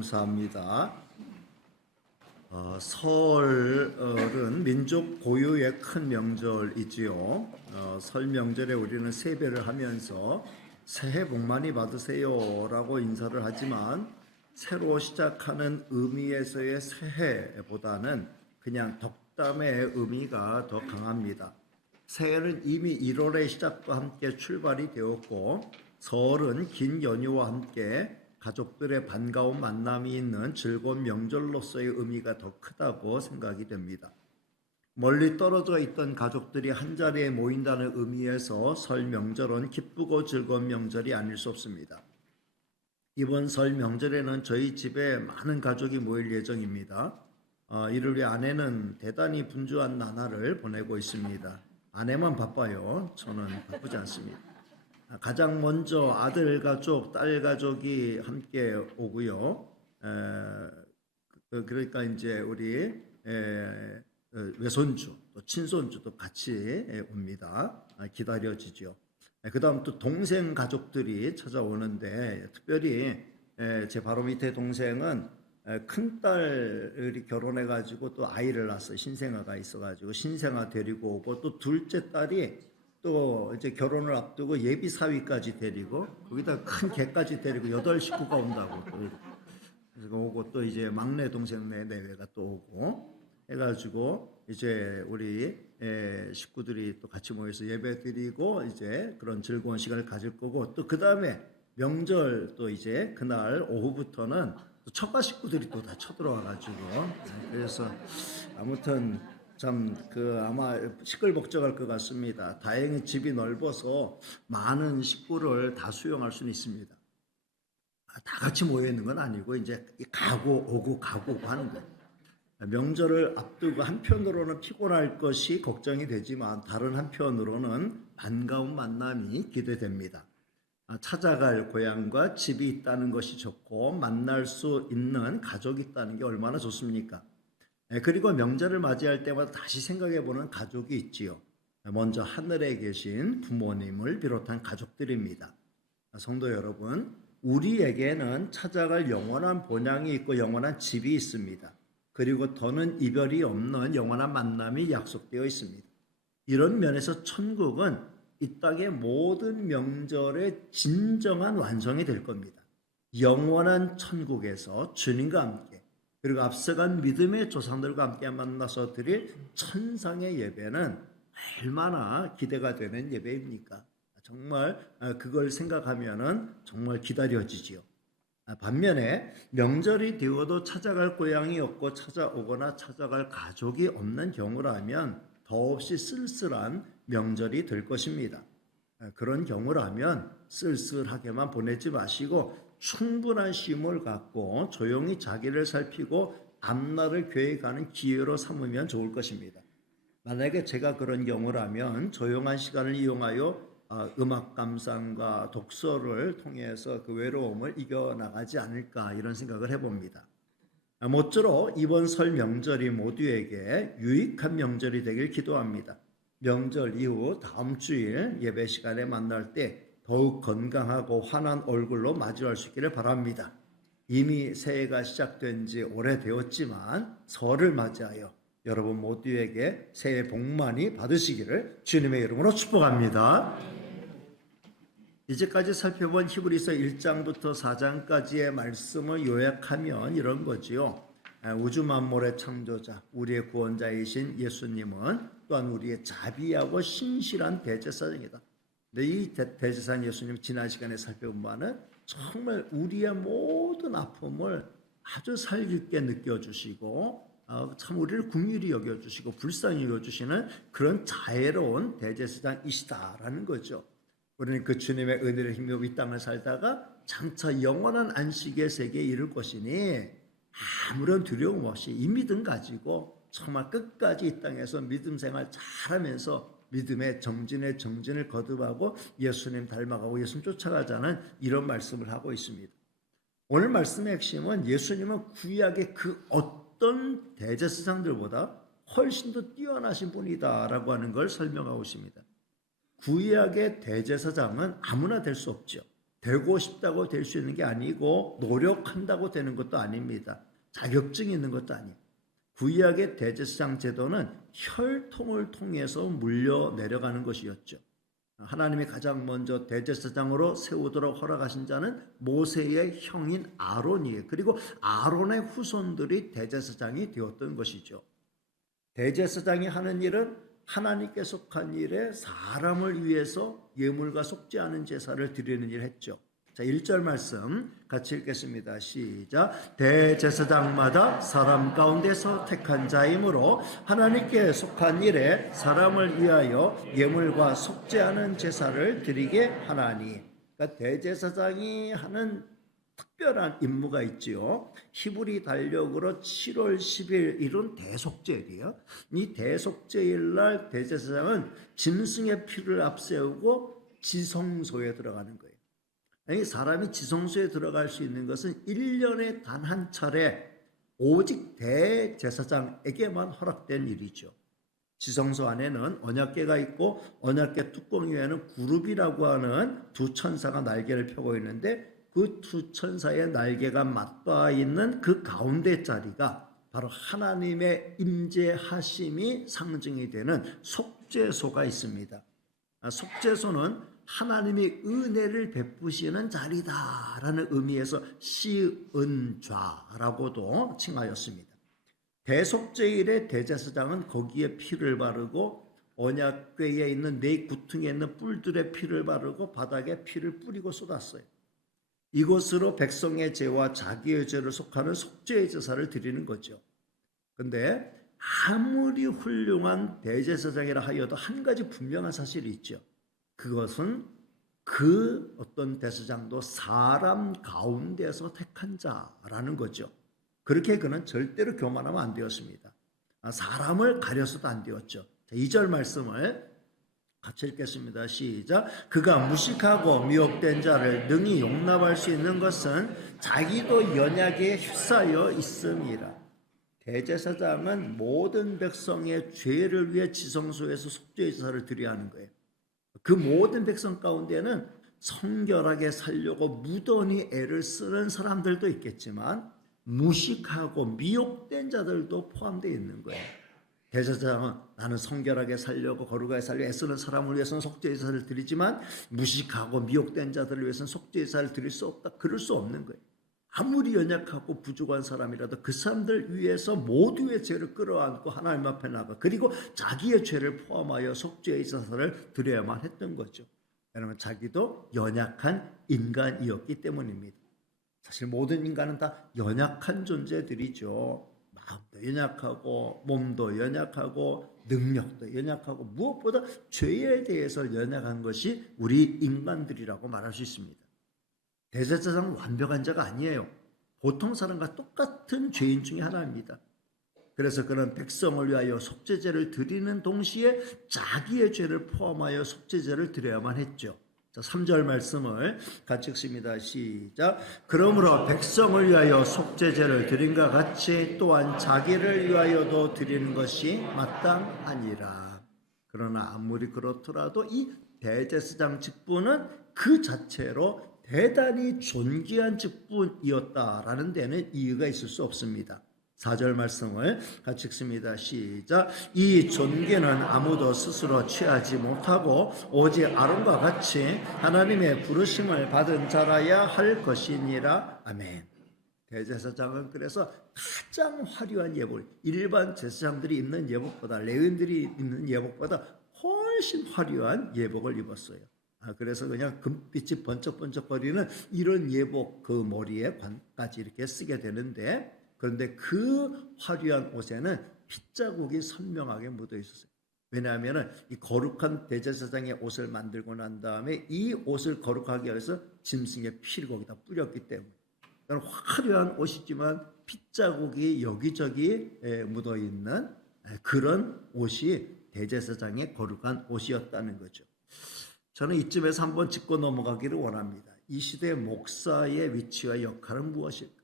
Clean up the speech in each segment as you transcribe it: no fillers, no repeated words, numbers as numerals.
감사합니다. 설은 민족 고유의 큰 명절이지요. 설 명절에 우리는 세배를 하면서 새해 복 많이 받으세요라고 인사를 하지만 새로 시작하는 의미에서의 새해보다는 그냥 덕담의 의미가 더 강합니다. 새해는 이미 1월의 시작과 함께 출발이 되었고 설은 긴 연휴와 함께 가족들의 반가운 만남이 있는 즐거운 명절로서의 의미가 더 크다고 생각이 됩니다. 멀리 떨어져 있던 가족들이 한자리에 모인다는 의미에서 설 명절은 기쁘고 즐거운 명절이 아닐 수 없습니다. 이번 설 명절에는 저희 집에 많은 가족이 모일 예정입니다. 이를 위해 아내는 대단히 분주한 나날을 보내고 있습니다. 아내만 바빠요. 저는 바쁘지 않습니다. 가장 먼저 아들 가족, 딸 가족이 함께 오고요. 그러니까 이제 우리 외손주, 또 친손주도 같이 옵니다. 기다려지죠. 그 다음 또 동생 가족들이 찾아오는데 특별히 제 바로 밑에 동생은 큰딸이 결혼해가지고 또 아이를 낳았어요. 신생아가 있어가지고 신생아 데리고 오고 또 둘째 딸이 또 이제 결혼을 앞두고 예비 사위까지 데리고 거기다 큰 개까지 데리고 8 식구가 온다고 또 오고 또 이제 막내 동생 내외가 또 오고 해가지고 이제 우리 식구들이 또 같이 모여서 예배 드리고 이제 그런 즐거운 시간을 가질 거고 또 그 다음에 명절 또 이제 그날 오후부터는 또 처가 식구들이 또 다 쳐들어와가지고 그래서 아무튼 참 아마 시끌벅적할 것 같습니다. 다행히 집이 넓어서 많은 식구를 다 수용할 수는 있습니다. 다 같이 모여 있는 건 아니고 이제 가고 오고 가고 오고 하는 거예요. 명절을 앞두고 한편으로는 피곤할 것이 걱정이 되지만 다른 한편으로는 반가운 만남이 기대됩니다. 찾아갈 고향과 집이 있다는 것이 좋고 만날 수 있는 가족이 있다는 게 얼마나 좋습니까? 그리고 명절을 맞이할 때마다 다시 생각해보는 가족이 있지요. 먼저 하늘에 계신 부모님을 비롯한 가족들입니다. 성도 여러분, 우리에게는 찾아갈 영원한 본향이 있고 영원한 집이 있습니다. 그리고 더는 이별이 없는 영원한 만남이 약속되어 있습니다. 이런 면에서 천국은 이 땅의 모든 명절의 진정한 완성이 될 겁니다. 영원한 천국에서 주님과 함께 그리고 앞서간 믿음의 조상들과 함께 만나서 드릴 천상의 예배는 얼마나 기대가 되는 예배입니까? 정말 그걸 생각하면은 정말 기다려지지요. 반면에 명절이 되어도 찾아갈 고향이 없고 찾아오거나 찾아갈 가족이 없는 경우라면 더없이 쓸쓸한 명절이 될 것입니다. 그런 경우라면 쓸쓸하게만 보내지 마시고 충분한 쉼을 갖고 조용히 자기를 살피고 앞날을 계획하는 기회로 삼으면 좋을 것입니다. 만약에 제가 그런 경우라면 조용한 시간을 이용하여 음악 감상과 독서를 통해서 그 외로움을 이겨나가지 않을까 이런 생각을 해봅니다. 모쪼록 이번 설 명절이 모두에게 유익한 명절이 되길 기도합니다. 명절 이후 다음 주일 예배 시간에 만날 때 더욱 건강하고 환한 얼굴로 마주할 수 있기를 바랍니다. 이미 새해가 시작된 지 오래되었지만 설을 맞이하여 여러분 모두에게 새해 복 많이 받으시기를 주님의 이름으로 축복합니다. 이제까지 살펴본 히브리서 1장부터 4장까지의 말씀을 요약하면 이런 거지요. 우주 만물의 창조자, 우리의 구원자이신 예수님은 또한 우리의 자비하고 신실한 대제사장이다. 이 대제사장 예수님 지난 시간에 살펴본 바는 정말 우리의 모든 아픔을 아주 살깊게 느껴주시고 참 우리를 긍휼히 여겨주시고 불쌍히 여겨주시는 그런 자애로운 대제사장이시다라는 거죠. 우리는 그 주님의 은혜를 힘입어 이 땅을 살다가 장차 영원한 안식의 세계에 이를 것이니 아무런 두려움 없이 이 믿음 가지고 정말 끝까지 이 땅에서 믿음 생활 잘하면서 믿음의 정진을 거듭하고 예수님 닮아가고 예수님 쫓아가자는 이런 말씀을 하고 있습니다. 오늘 말씀의 핵심은 예수님은 구약의 그 어떤 대제사장들보다 훨씬 더 뛰어나신 분이다라고 하는 걸 설명하고 있습니다. 구약의 대제사장은 아무나 될 수 없죠. 되고 싶다고 될 수 있는 게 아니고 노력한다고 되는 것도 아닙니다. 자격증이 있는 것도 아니에요. 구약의 대제사장 제도는 혈통을 통해서 물려 내려가는 것이었죠. 하나님이 가장 먼저 대제사장으로 세우도록 허락하신 자는 모세의 형인 아론이에요. 그리고 아론의 후손들이 대제사장이 되었던 것이죠. 대제사장이 하는 일은 하나님께 속한 일에 사람을 위해서 예물과 속죄하는 제사를 드리는 일을 했죠. 자, 1절 말씀 같이 읽겠습니다. 시작. 대제사장마다 사람 가운데서 택한 자이므로 하나님께 속한 일에 사람을 위하여 예물과 속죄하는 제사를 드리게 하나니. 그러니까 대제사장이 하는 특별한 임무가 있지요. 히브리 달력으로 7월 10일 이룬 대속죄일이에요. 이 대속죄일 날 대제사장은 짐승의 피를 앞세우고 지성소에 들어가는 거예요. 아니, 사람이 지성소에 들어갈 수 있는 것은 1년에 단 한 차례 오직 대제사장에게만 허락된 일이죠. 지성소 안에는 언약궤가 있고 언약궤 뚜껑 위에는 구룹이라고 하는 두 천사가 날개를 펴고 있는데 그 두 천사의 날개가 맞닿아 있는 그 가운데 자리가 바로 하나님의 임재하심이 상징이 되는 속죄소가 있습니다. 속죄소는 하나님이 은혜를 베푸시는 자리다라는 의미에서 시은좌라고도 칭하였습니다. 대속죄일의 대제사장은 거기에 피를 바르고 언약궤에 있는 네 구퉁이에 있는 뿔들의 피를 바르고 바닥에 피를 뿌리고 쏟았어요. 이곳으로 백성의 죄와 자기의 죄를 속하는 속죄의 제사를 드리는 거죠. 그런데 아무리 훌륭한 대제사장이라 하여도 한 가지 분명한 사실이 있죠. 그것은 그 어떤 대제사장도 사람 가운데서 택한 자라는 거죠. 그렇게 그는 절대로 교만하면 안 되었습니다. 사람을 가려서도 안 되었죠. 2절 말씀을 같이 읽겠습니다. 시작. 그가 무식하고 미혹된 자를 능히 용납할 수 있는 것은 자기도 연약에 휩싸여 있음이라. 대제사장은 모든 백성의 죄를 위해 지성소에서 속죄의 제사를 드려야 하는 거예요. 그 모든 백성 가운데는 성결하게 살려고 무던히 애를 쓰는 사람들도 있겠지만 무식하고 미혹된 자들도 포함되어 있는 거예요. 대제사장은 나는 성결하게 살려고 거룩하게 살려 애쓰는 사람을 위해서는 속죄제사를 드리지만 무식하고 미혹된 자들을 위해서는 속죄제사를 드릴 수 없다. 그럴 수 없는 거예요. 아무리 연약하고 부족한 사람이라도 그 사람들 위해서 모두의 죄를 끌어안고 하나님 앞에 나가 그리고 자기의 죄를 포함하여 속죄제사를 드려야만 했던 거죠. 왜냐하면 자기도 연약한 인간이었기 때문입니다. 사실 모든 인간은 다 연약한 존재들이죠. 마음도 연약하고 몸도 연약하고 능력도 연약하고 무엇보다 죄에 대해서 연약한 것이 우리 인간들이라고 말할 수 있습니다. 대제사장은 완벽한 자가 아니에요. 보통 사람과 똑같은 죄인 중에 하나입니다. 그래서 그는 백성을 위하여 속죄제를 드리는 동시에 자기의 죄를 포함하여 속죄제를 드려야만 했죠. 자, 3절 말씀을 같이 읽습니다. 시작. 그러므로 백성을 위하여 속죄제를 드린과 같이 또한 자기를 위하여도 드리는 것이 마땅하니라. 그러나 아무리 그렇더라도 이 대제사장 직분은 그 자체로 대단히 존귀한 직분이었다라는 데는 이유가 있을 수 없습니다. 4절 말씀을 같이 읽습니다. 시작. 이 존귀는 아무도 스스로 취하지 못하고 오직 아론과 같이 하나님의 부르심을 받은 자라야 할 것이니라. 아멘. 대제사장은 그래서 가장 화려한 예복, 일반 제사장들이 입는 예복보다 레위인들이 입는 예복보다 훨씬 화려한 예복을 입었어요. 그래서 그냥 금빛이 번쩍번쩍거리는 이런 예복 그 머리에 관까지 이렇게 쓰게 되는데 그런데 그 화려한 옷에는 핏자국이 선명하게 묻어 있었어요. 왜냐하면 이 거룩한 대제사장의 옷을 만들고 난 다음에 이 옷을 거룩하게 해서 짐승의 피를 거기다 뿌렸기 때문에 화려한 옷이지만 핏자국이 여기저기 묻어 있는 그런 옷이 대제사장의 거룩한 옷이었다는 거죠. 저는 이쯤에서 한번 짚고 넘어가기를 원합니다. 이 시대의 목사의 위치와 역할은 무엇일까?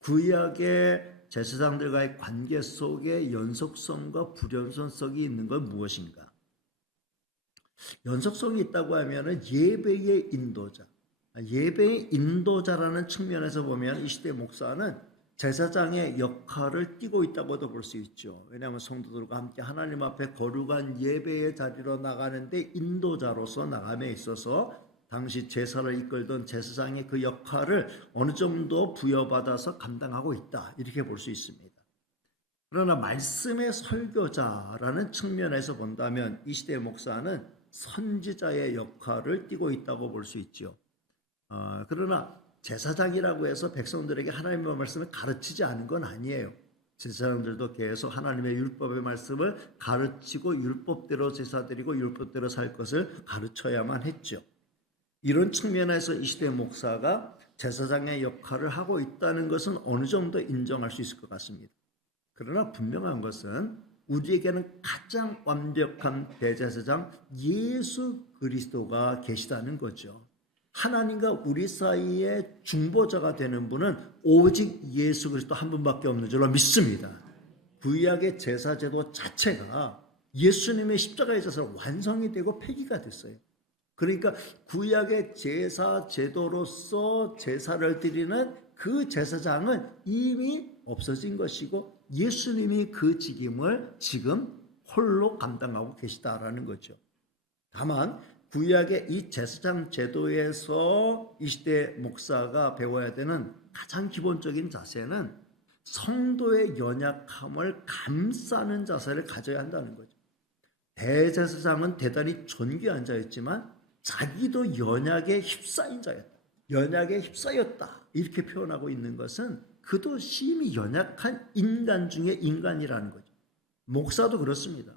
구약의 제사장들과의 관계 속에 연속성과 불연속성이 있는 건 무엇인가? 연속성이 있다고 하면 예배의 인도자, 예배의 인도자라는 측면에서 보면 이 시대 목사는 제사장의 역할을 띠고 있다고도 볼 수 있죠. 왜냐하면 성도들과 함께 하나님 앞에 거룩한 예배의 자리로 나가는데 인도자로서 나감에 있어서 당시 제사를 이끌던 제사장의 그 역할을 어느 정도 부여받아서 감당하고 있다, 이렇게 볼 수 있습니다. 그러나 말씀의 설교자라는 측면에서 본다면 이 시대의 목사는 선지자의 역할을 띠고 있다고 볼 수 있죠. 그러나 제사장이라고 해서 백성들에게 하나님의 말씀을 가르치지 않은 건 아니에요. 제사장들도 계속 하나님의 율법의 말씀을 가르치고 율법대로 제사드리고 율법대로 살 것을 가르쳐야만 했죠. 이런 측면에서 이 시대 목사가 제사장의 역할을 하고 있다는 것은 어느 정도 인정할 수 있을 것 같습니다. 그러나 분명한 것은 우리에게는 가장 완벽한 대제사장 예수 그리스도가 계시다는 거죠. 하나님과 우리 사이에 중보자가 되는 분은 오직 예수 그리스도 한 분밖에 없는 줄로 믿습니다. 구약의 제사제도 자체가 예수님의 십자가의 제사로 완성이 되고 폐기가 됐어요. 그러니까 구약의 제사제도로서 제사를 드리는 그 제사장은 이미 없어진 것이고 예수님이 그 직임을 지금 홀로 감당하고 계시다라는 거죠. 다만 구약의 이 제사장 제도에서 이 시대 목사가 배워야 되는 가장 기본적인 자세는 성도의 연약함을 감싸는 자세를 가져야 한다는 거죠. 대제사장은 대단히 존귀한 자였지만 자기도 연약에 휩싸인 자였다. 연약에 휩싸였다. 이렇게 표현하고 있는 것은 그도 심히 연약한 인간 중에 인간이라는 거죠. 목사도 그렇습니다.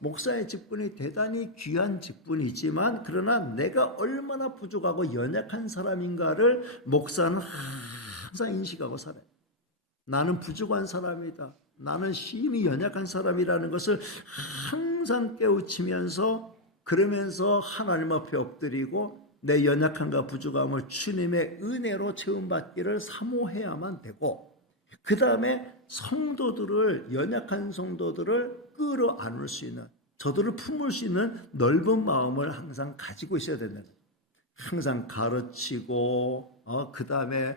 목사의 직분이 대단히 귀한 직분이지만 그러나 내가 얼마나 부족하고 연약한 사람인가를 목사는 항상 인식하고 살아요. 나는 부족한 사람이다. 나는 심히 연약한 사람이라는 것을 항상 깨우치면서 그러면서 하나님 앞에 엎드리고 내 연약함과 부족함을 주님의 은혜로 채움받기를 사모해야만 되고 그 다음에 성도들을 연약한 성도들을 끌어안을 수 있는 저들을 품을 수 있는 넓은 마음을 항상 가지고 있어야 된다. 항상 가르치고 그 다음에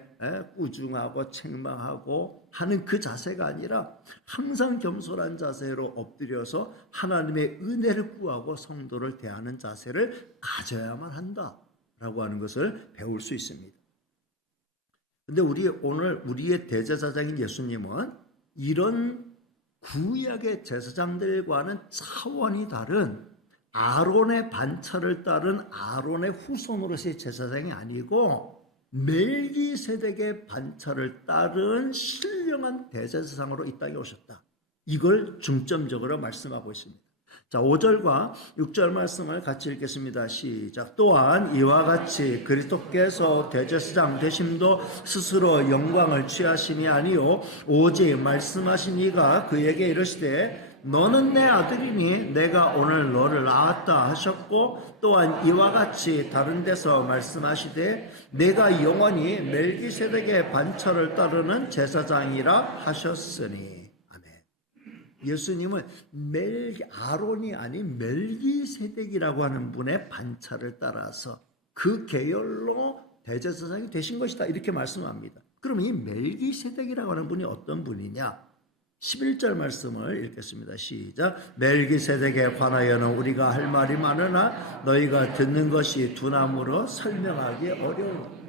꾸중하고 책망하고 하는 그 자세가 아니라 항상 겸손한 자세로 엎드려서 하나님의 은혜를 구하고 성도를 대하는 자세를 가져야만 한다라고 하는 것을 배울 수 있습니다. 근데 오늘 우리의 대제사장인 예수님은 이런 구약의 제사장들과는 차원이 다른 아론의 반차를 따른 아론의 후손으로서의 제사장이 아니고 멜기세덱의 반차를 따른 신령한 대제사장으로 이 땅에 오셨다. 이걸 중점적으로 말씀하고 있습니다. 자, 5절과 6절 말씀을 같이 읽겠습니다. 시작. 또한 이와 같이 그리스도께서 대제사장 되심도 스스로 영광을 취하심이 아니요 오직 말씀하신 이가 그에게 이르시되 너는 내 아들이니 내가 오늘 너를 낳았다 하셨고 또한 이와 같이 다른 데서 말씀하시되 내가 영원히 멜기세덱의 반차를 따르는 제사장이라 하셨으니. 예수님은 아론이 아닌 멜기세덱이라고 하는 분의 반차를 따라서 그 계열로 대제사장이 되신 것이다 이렇게 말씀합니다. 그럼 이 멜기세덱이라고 하는 분이 어떤 분이냐? 11절 말씀을 읽겠습니다. 시작. 멜기세덱에 관하여는 우리가 할 말이 많으나 너희가 듣는 것이 두나무로 설명하기 어려워.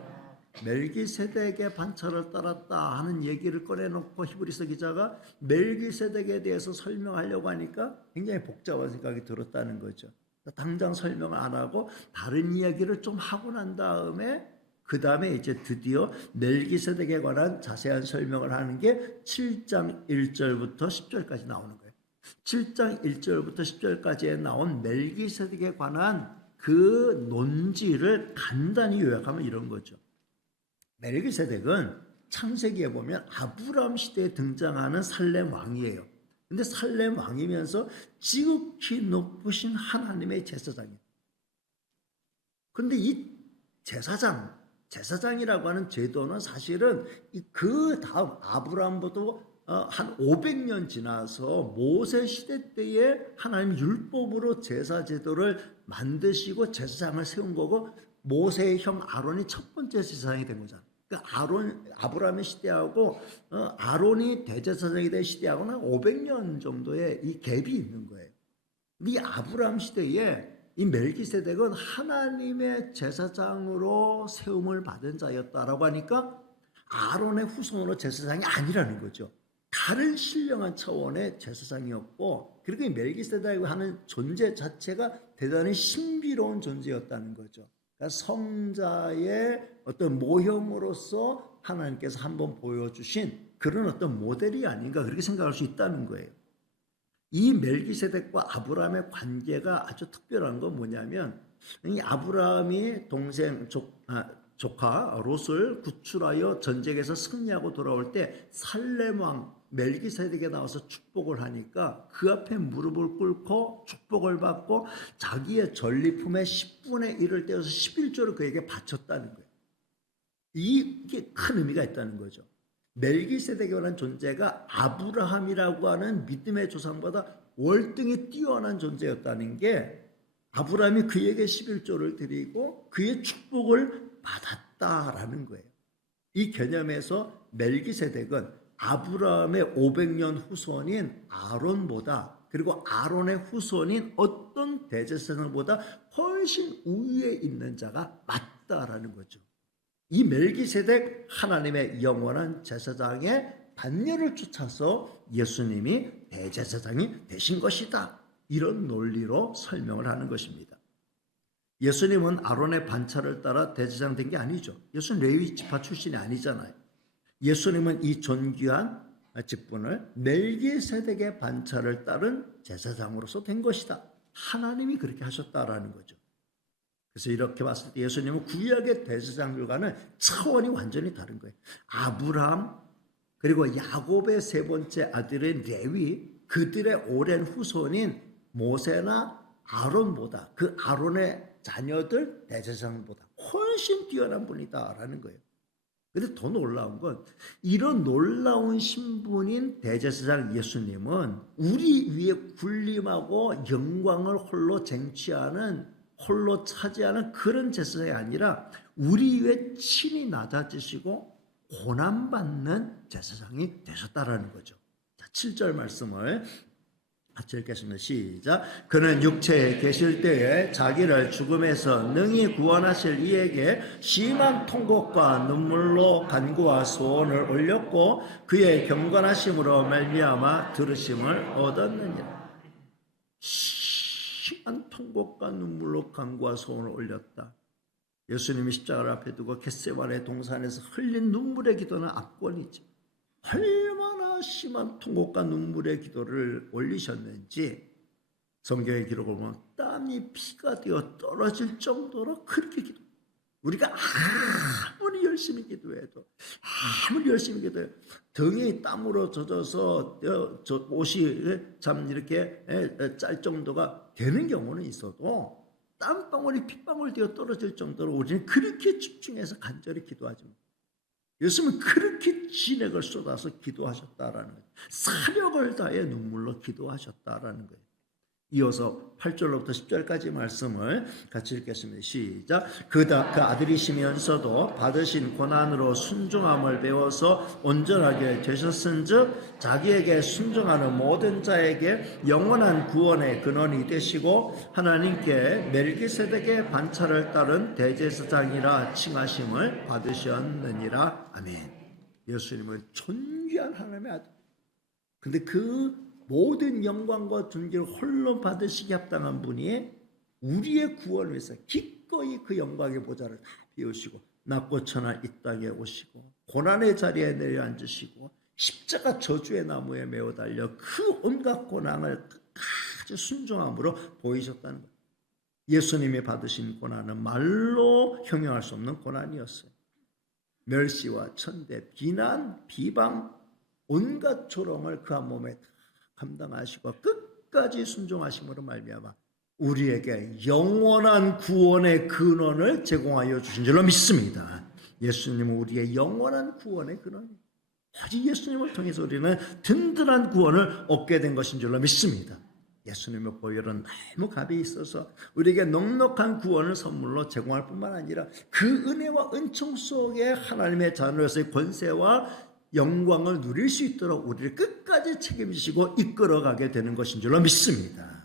멜기세덱의 반차를 따랐다 하는 얘기를 꺼내놓고 히브리서 기자가 멜기세덱에 대해서 설명하려고 하니까 굉장히 복잡한 생각이 들었다는 거죠. 당장 설명을 안 하고 다른 이야기를 좀 하고 난 다음에 그 다음에 이제 드디어 멜기세덱에 관한 자세한 설명을 하는 게 7장 1절부터 10절까지 나오는 거예요. 7장 1절부터 10절까지에 나온 멜기세덱에 관한 그 논지를 간단히 요약하면 이런 거죠. 멜기세덱은 창세기에 보면 아브라함 시대에 등장하는 살렘 왕이에요. 근데 살렘 왕이면서 지극히 높으신 하나님의 제사장이에요. 그런데 이 제사장이라고 하는 제도는 사실은 그 다음 아브라함부터 한 500년 지나서 모세 시대 때에 하나님 율법으로 제사 제도를 만드시고 제사장을 세운 거고 모세의 형 아론이 첫 번째 제사장이 된 거잖아. 그러니까 아브라함의 시대하고 아론이 대제사장이 된 시대하고는 500년 정도의 이 갭이 있는 거예요. 이 아브라함 시대에 이 멜기세덱은 하나님의 제사장으로 세움을 받은 자였다라고 하니까 아론의 후손으로 제사장이 아니라는 거죠. 다른 신령한 차원의 제사장이었고, 그리고 이 멜기세덱이 하는 존재 자체가 대단히 신비로운 존재였다는 거죠. 그러니까 성자의 어떤 모형으로서 하나님께서 한번 보여주신 그런 어떤 모델이 아닌가, 그렇게 생각할 수 있다는 거예요. 이 멜기세덱과 아브라함의 관계가 아주 특별한 건 뭐냐면, 이 아브라함이 동생 조카 롯을 구출하여 전쟁에서 승리하고 돌아올 때 살렘 왕 멜기세덱에 나와서 축복을 하니까 그 앞에 무릎을 꿇고 축복을 받고 자기의 전리품의 10분의 1을 떼어서 11조를 그에게 바쳤다는 거예요. 이게 큰 의미가 있다는 거죠. 멜기세덱이라는 존재가 아브라함이라고 하는 믿음의 조상보다 월등히 뛰어난 존재였다는 게, 아브라함이 그에게 11조를 드리고 그의 축복을 받았다라는 거예요. 이 개념에서 멜기세덱은 아브라함의 500년 후손인 아론보다, 그리고 아론의 후손인 어떤 대제사장보다 훨씬 우위에 있는 자가 맞다라는 거죠. 이 멜기세덱, 하나님의 영원한 제사장의 반열을 쫓아서 예수님이 대제사장이 되신 것이다, 이런 논리로 설명을 하는 것입니다. 예수님은 아론의 반차를 따라 대제사장 된 게 아니죠. 예수는 레위 지파 출신이 아니잖아요. 예수님은 이 존귀한 직분을 멜기세덱의 반차를 따른 제사장으로서 된 것이다. 하나님이 그렇게 하셨다라는 거죠. 그래서 이렇게 봤을 때 예수님은 구약의 대제사장들과는 차원이 완전히 다른 거예요. 아브라함, 그리고 야곱의 세 번째 아들인 레위, 그들의 오랜 후손인 모세나 아론보다, 그 아론의 자녀들 대제사장보다 훨씬 뛰어난 분이다라는 거예요. 그런데 더 놀라운 건, 이런 놀라운 신분인 대제사장 예수님은 우리 위에 군림하고 영광을 홀로 쟁취하는, 홀로 차지하는 그런 제사장이 아니라 우리 위에 친히 낮아지시고 고난받는 제사장이 되셨다라는 거죠. 자, 7절 말씀을 같이 읽겠습니다. 시작. 그는 육체에 계실 때에 자기를 죽음에서 능히 구원하실 이에게 심한 통곡과 눈물로 간구와 소원을 올렸고 그의 경건하심으로 말미암아 들으심을 얻었느니라. 심한 통곡과 눈물로 간구와 소원을 올렸다. 예수님이 십자가를 앞에 두고 겟세마네 동산에서 흘린 눈물의 기도는 압권이지. 얼마나 심한 통곡과 눈물의 기도를 올리셨는지 성경의 기록을 보면 땀이 피가 되어 떨어질 정도로 그렇게 기도. 우리가 아무리 열심히 기도해도 등이 땀으로 젖어서 옷이 참 이렇게 짤 정도가 되는 경우는 있어도 땀방울이 핏방울 되어 떨어질 정도로 우리는 그렇게 집중해서 간절히 기도하지만, 예수님은 그렇게 진액을 쏟아서 기도하셨다라는 거예요. 사력을 다해 눈물로 기도하셨다라는 거예요. 이어서 8절로부터 10절까지 말씀을 같이 읽겠습니다. 시작. 그 아들이시면서도 받으신 고난으로 순종함을 배워서 온전하게 되셨은즉 자기에게 순종하는 모든 자에게 영원한 구원의 근원이 되시고 하나님께 멜기세덱의 반차를 따른 대제사장이라 칭하심을 받으셨느니라. 아멘. 예수님은 존귀한 하나님의 아들. 근데 그 모든 영광과 존귀를 홀로 받으시기 합당한 분이 우리의 구원을 위해서 기꺼이 그 영광의 보좌를 다 비우시고 낮고 천한 이 땅에 오시고 고난의 자리에 내려앉으시고 십자가 저주의 나무에 매어 달려 그 온갖 고난을 아주 순종함으로 보이셨다는 거예요. 예수님이 받으신 고난은 말로 형용할 수 없는 고난이었어요. 멸시와 천대, 비난, 비방, 온갖 조롱을 그 한 몸에 감당하시고 끝까지 순종하심으로 말미암아 우리에게 영원한 구원의 근원을 제공하여 주신 줄로 믿습니다. 예수님은 우리의 영원한 구원의 근원이에요. 오직 예수님을 통해서 우리는 든든한 구원을 얻게 된 것인 줄로 믿습니다. 예수님의 보혈은 너무 값이 있어서 우리에게 넉넉한 구원을 선물로 제공할 뿐만 아니라 그 은혜와 은총 속에 하나님의 자녀로서의 권세와 영광을 누릴 수 있도록 우리를 끝까지 책임지시고 이끌어가게 되는 것인 줄로 믿습니다.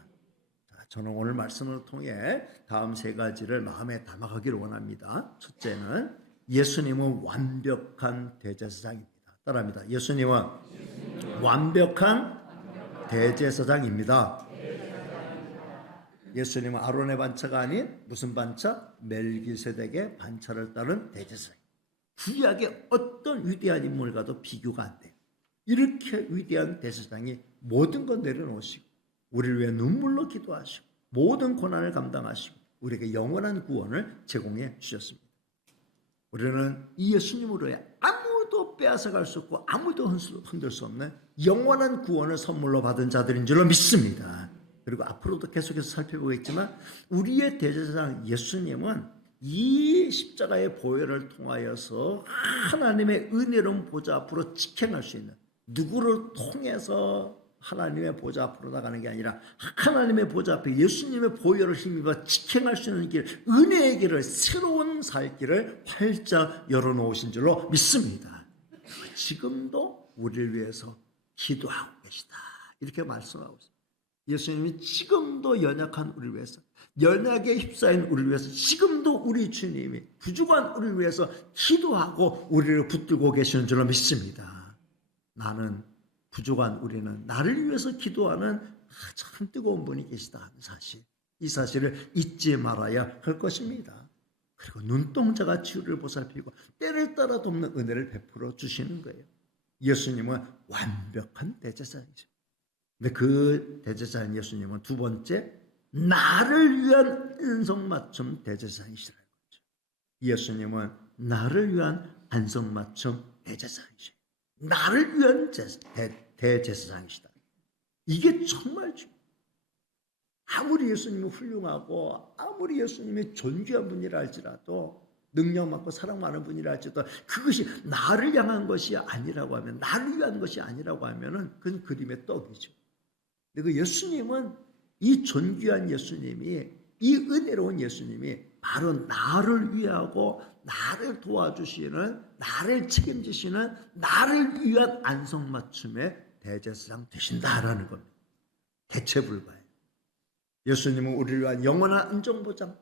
저는 오늘 말씀을 통해 다음 세 가지를 마음에 담아가기를 원합니다. 첫째는 예수님은 완벽한 대제사장입니다. 따라합니다. 예수님은 완벽한 대제사장입니다. 예수님은 아론의 반차가 아닌 무슨 반차? 멜기세덱의 반차를 따른 대제사장. 구약의 어떤 위대한 인물과도 비교가 안 돼요. 이렇게 위대한 대제사장이 모든 것 내려놓으시고 우리를 위해 눈물로 기도하시고 모든 고난을 감당하시고 우리에게 영원한 구원을 제공해 주셨습니다. 우리는 이 예수님으로 아무도 빼앗아갈 수 없고 아무도 흔들 수 없는 영원한 구원을 선물로 받은 자들인 줄로 믿습니다. 그리고 앞으로도 계속해서 살펴보겠지만 우리의 대제사장 예수님은 이 십자가의 보혈을 통하여서 하나님의 은혜로운 보좌 앞으로 직행할 수 있는, 누구를 통해서 하나님의 보좌 앞으로 나가는 게 아니라 하나님의 보좌 앞에 예수님의 보혈을 힘입어 직행할 수 있는 길, 은혜의 길을, 새로운 살 길을 활짝 열어놓으신 줄로 믿습니다. 지금도 우리를 위해서 기도하고 계시다, 이렇게 말씀하고 있습니다. 예수님이 지금도 연약한 우리를 위해서, 연약에 휩싸인 우리를 위해서 지금도 우리 주님이 부족한 우리를 위해서 기도하고 우리를 붙들고 계시는 줄로 믿습니다. 나는 부족한 우리는 나를 위해서 기도하는 참 뜨거운 분이 계시다 하는 사실, 이 사실을 잊지 말아야 할 것입니다. 그리고 눈동자가 치유를 보살피고 때를 따라 돕는 은혜를 베풀어 주시는 거예요. 예수님은 완벽한 대제사장이죠. 근데 그 대제사장 예수님은 두 번째, 나를 위한 안성맞춤 대제사장이시라는 거죠. 예수님은 나를 위한 안성맞춤 대제사장이죠. 나를 위한 대제사장이시다. 이게 정말 중요해요. 아무리 예수님이 훌륭하고 아무리 예수님이 존귀한 분이라 할지라도, 능력 많고 사랑 많은 분이라 할지라도, 그것이 나를 향한 것이 아니라고 하면, 나를 위한 것이 아니라고 하면은 그건 그림의 떡이죠. 근데 그 예수님은, 이 존귀한 예수님이, 이 은혜로운 예수님이 바로 나를 위하고 나를 도와주시는, 나를 책임지시는, 나를 위한 안성맞춤의 대제사장 되신다라는 겁니다. 대체불가예요. 예수님은 우리를 위한 영원한 은정보장,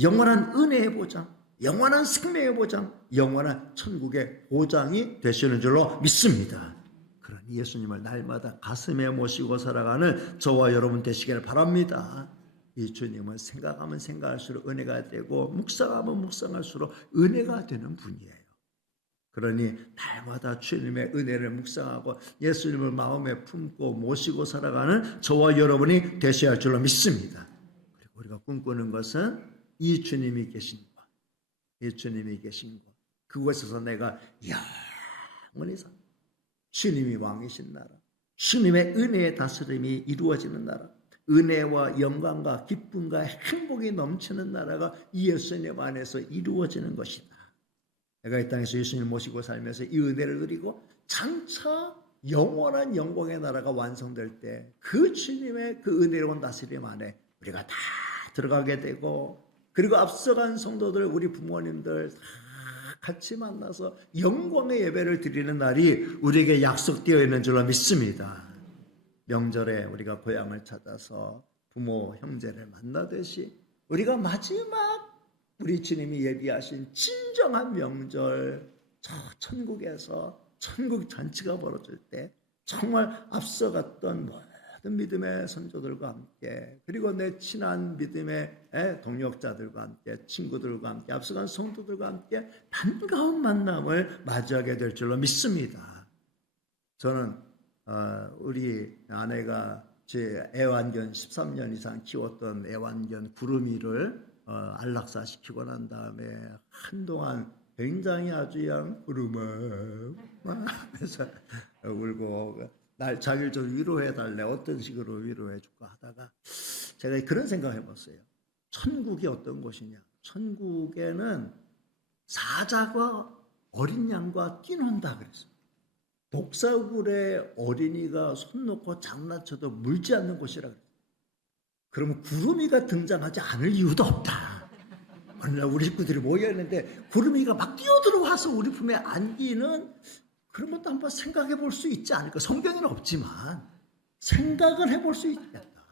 영원한 은혜의 보장, 영원한 생명의 보장, 영원한 천국의 보장이 되시는 줄로 믿습니다. 그런 예수님을 날마다 가슴에 모시고 살아가는 저와 여러분 되시기를 바랍니다. 이 주님은 생각하면 생각할수록 은혜가 되고 묵상하면 묵상할수록 은혜가 되는 분이에요. 그러니 날마다 주님의 은혜를 묵상하고 예수님을 마음에 품고 모시고 살아가는 저와 여러분이 되셔야 할 줄로 믿습니다. 그리고 우리가 꿈꾸는 것은 이 주님이 계신 곳, 이 주님이 계신 곳, 그곳에서 내가 영원히 사, 주님이 왕이신 나라, 주님의 은혜의 다스림이 이루어지는 나라, 은혜와 영광과 기쁨과 행복이 넘치는 나라가 이 예수님 안에서 이루어지는 것이다. 내가 이 땅에서 예수님을 모시고 살면서 이 은혜를 누리고 장차 영원한 영광의 나라가 완성될 때 그 주님의 그 은혜로운 다스림 안에 우리가 다 들어가게 되고, 그리고 앞서간 성도들, 우리 부모님들 다 같이 만나서 영광의 예배를 드리는 날이 우리에게 약속되어 있는 줄로 믿습니다. 명절에 우리가 고향을 찾아서 부모, 형제를 만나듯이 우리가 마지막 우리 주님이 예비하신 진정한 명절, 저 천국에서 천국 잔치가 벌어질 때 정말 앞서갔던 모든 믿음의 선조들과 함께, 그리고 내 친한 믿음의 동역자들과 함께, 친구들과 함께, 앞서간 성도들과 함께 반가운 만남을 맞이하게 될 줄로 믿습니다. 저는 우리 아내가 제 애완견 13년 이상 키웠던 애완견 구름이를 안락사시키고 난 다음에 한동안 굉장히 아주 구름아 하면서 울고, 날 자기를 좀 위로해달래, 어떤 식으로 위로해줄까 하다가 제가 그런 생각을 해봤어요. 천국이 어떤 곳이냐, 천국에는 사자가 어린 양과 뛰논다 그랬어요. 독사굴에 어린이가 손 놓고 장난쳐도 물지 않는 곳이라 그랬어요. 그러면 구름이가 등장하지 않을 이유도 없다. 어느 날 우리 식구들이 모여있는데 구름이가 막 뛰어들어와서 우리 품에 안기는 그런 것도 한번 생각해 볼 수 있지 않을까. 성경에는 없지만 생각을 해볼 수 있겠다.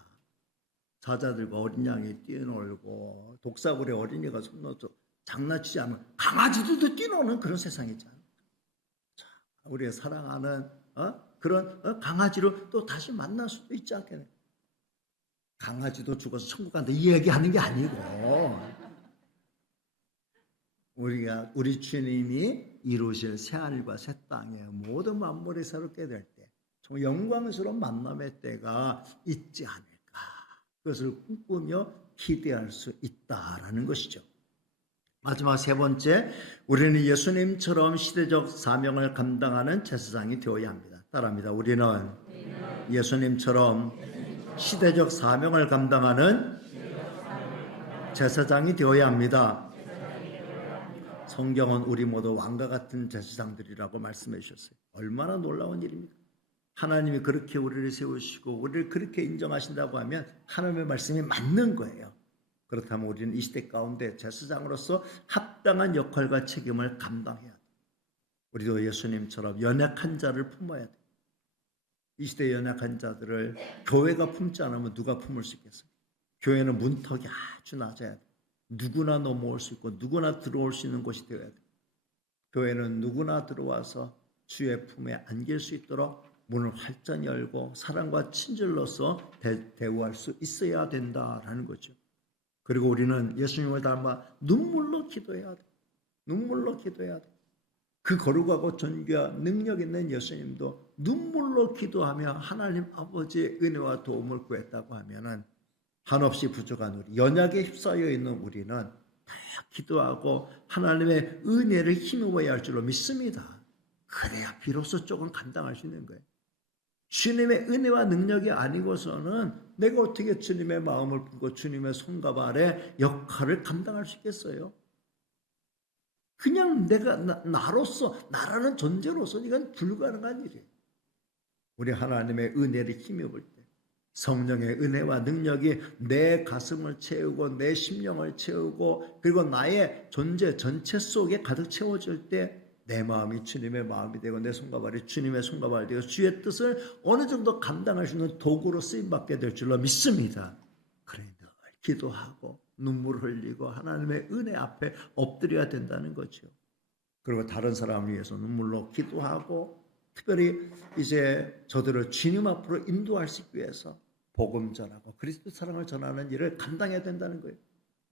사자들과 어린 양이 뛰어놀고 독사굴에 어린이가 손 넣어서 장난치지 않으면 강아지들도 뛰노는 그런 세상이지 않을까. 자, 우리가 사랑하는 그런 강아지를 또 다시 만날 수도 있지 않겠네. 강아지도 죽어서 천국 간다 이 얘기하는 게 아니고 우리 주님이 이루실 새하늘과 새 땅에 모든 만물이 새롭게 될 때 정말 영광스러운 만남의 때가 있지 않을까. 그것을 꿈꾸며 기대할 수 있다라는 것이죠. 마지막 세 번째, 우리는 예수님처럼 시대적 사명을 감당하는 제사장이 되어야 합니다. 따라합니다. 우리는 예수님처럼 시대적 사명을 감당하는 제사장이 되어야 합니다. 성경은 우리 모두 왕과 같은 제사장들이라고 말씀해 주셨어요. 얼마나 놀라운 일입니까? 하나님이 그렇게 우리를 세우시고 우리를 그렇게 인정하신다고 하면 하나님의 말씀이 맞는 거예요. 그렇다면 우리는 이 시대 가운데 제사장으로서 합당한 역할과 책임을 감당해야 돼. 우리도 예수님처럼 연약한 자를 품어야 돼. 이 시대의 연약한 자들을 교회가 품지 않으면 누가 품을 수 있겠어요? 교회는 문턱이 아주 낮아야 돼. 누구나 넘어올 수 있고 누구나 들어올 수 있는 곳이 되어야 돼. 교회는 누구나 들어와서 주의 품에 안길 수 있도록 문을 활짝 열고 사랑과 친절로서 대우할 수 있어야 된다라는 거죠. 그리고 우리는 예수님을 닮아 눈물로 기도해야 돼. 눈물로 기도해야 돼. 그 거룩하고 존귀와 능력 있는 예수님도 눈물로 기도하며 하나님 아버지의 은혜와 도움을 구했다고 하면은 한없이 부족한 우리, 연약에 휩싸여 있는 우리는 다 기도하고 하나님의 은혜를 힘입어야 할 줄로 믿습니다. 그래야 비로소 조금 감당할 수 있는 거예요. 주님의 은혜와 능력이 아니고서는 내가 어떻게 주님의 마음을 품고 주님의 손과 발의 역할을 감당할 수 있겠어요? 그냥 내가 나로서 나라는 존재로서 이건 불가능한 일이에요. 우리 하나님의 은혜를 힘입을 때 성령의 은혜와 능력이 내 가슴을 채우고 내 심령을 채우고 그리고 나의 존재 전체 속에 가득 채워질 때 내 마음이 주님의 마음이 되고 내 손과 발이 주님의 손과 발이 되고 주의 뜻을 어느 정도 감당할 수 있는 도구로 쓰임받게 될 줄로 믿습니다. 그래 늘 기도하고 눈물을 흘리고 하나님의 은혜 앞에 엎드려야 된다는 거죠. 그리고 다른 사람을 위해서 눈물로 기도하고 특별히 이제 저들을 주님 앞으로 인도할 수 있기 위해서 복음 전하고 그리스도 사랑을 전하는 일을 감당해야 된다는 거예요.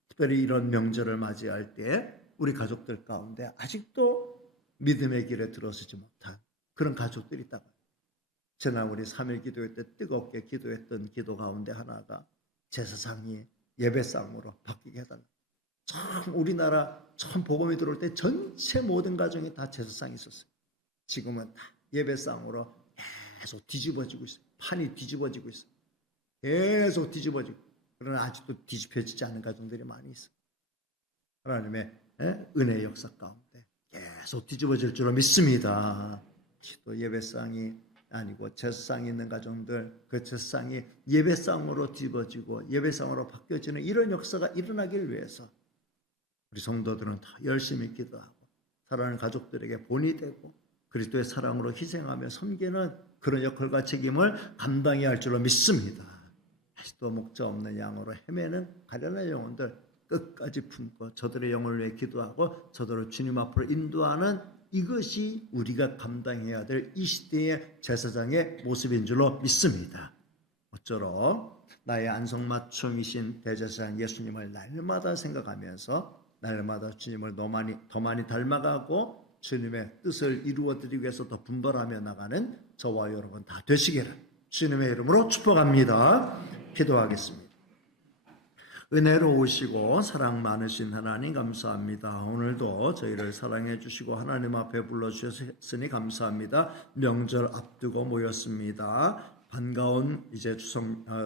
특별히 이런 명절을 맞이할 때 우리 가족들 가운데 아직도 믿음의 길에 들어서지 못한 그런 가족들이 있다고. 지난 우리 3일 기도회 때 뜨겁게 기도했던 기도 가운데 하나가 제사장이 예배상으로 바뀌게 해달라. 참 우리나라 처음 복음이 들어올 때 전체 모든 가정이 다 제사상이 있었어요. 지금은 다 예배상으로 계속 뒤집어지고 있어요. 판이 뒤집어지고 있어요. 계속 뒤집어지고. 그러나 아직도 뒤집혀지지 않은 가정들이 많이 있어요. 하나님의 은혜의 역사 가운데 계속 뒤집어질 줄로 믿습니다. 또 예배상이 아니고 제사상이 있는 가정들 그 제사상이 예배상으로 뒤집어지고 예배상으로 바뀌어지는 이런 역사가 일어나길 위해서 우리 성도들은 더 열심히 기도하고 사랑하는 가족들에게 본이 되고 그리스도의 사랑으로 희생하며 섬기는 그런 역할과 책임을 감당해야 할 줄로 믿습니다. 아직도 목자 없는 양으로 헤매는 가련한 영혼들 끝까지 품고 저들의 영혼을 위해 기도하고 저들을 주님 앞으로 인도하는 이것이 우리가 감당해야 될 이 시대의 제사장의 모습인 줄로 믿습니다. 어쩌록 나의 안성맞춤이신 대제사장 예수님을 날마다 생각하면서 날마다 주님을 더 많이 닮아가고 주님의 뜻을 이루어드리기 위해서 더 분발하며 나가는 저와 여러분 다 되시기를 주님의 이름으로 축복합니다. 기도하겠습니다. 은혜로우시고 사랑 많으신 하나님 감사합니다. 오늘도 저희를 사랑해 주시고 하나님 앞에 불러주셨으니 감사합니다. 명절 앞두고 모였습니다. 반가운 이제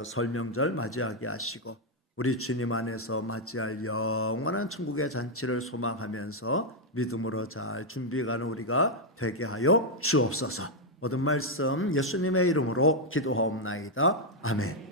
설 명절 맞이하게 하시고 우리 주님 안에서 맞이할 영원한 천국의 잔치를 소망하면서 믿음으로 잘 준비해가는 우리가 되게 하여 주옵소서. 모든 말씀 예수님의 이름으로 기도하옵나이다. 아멘.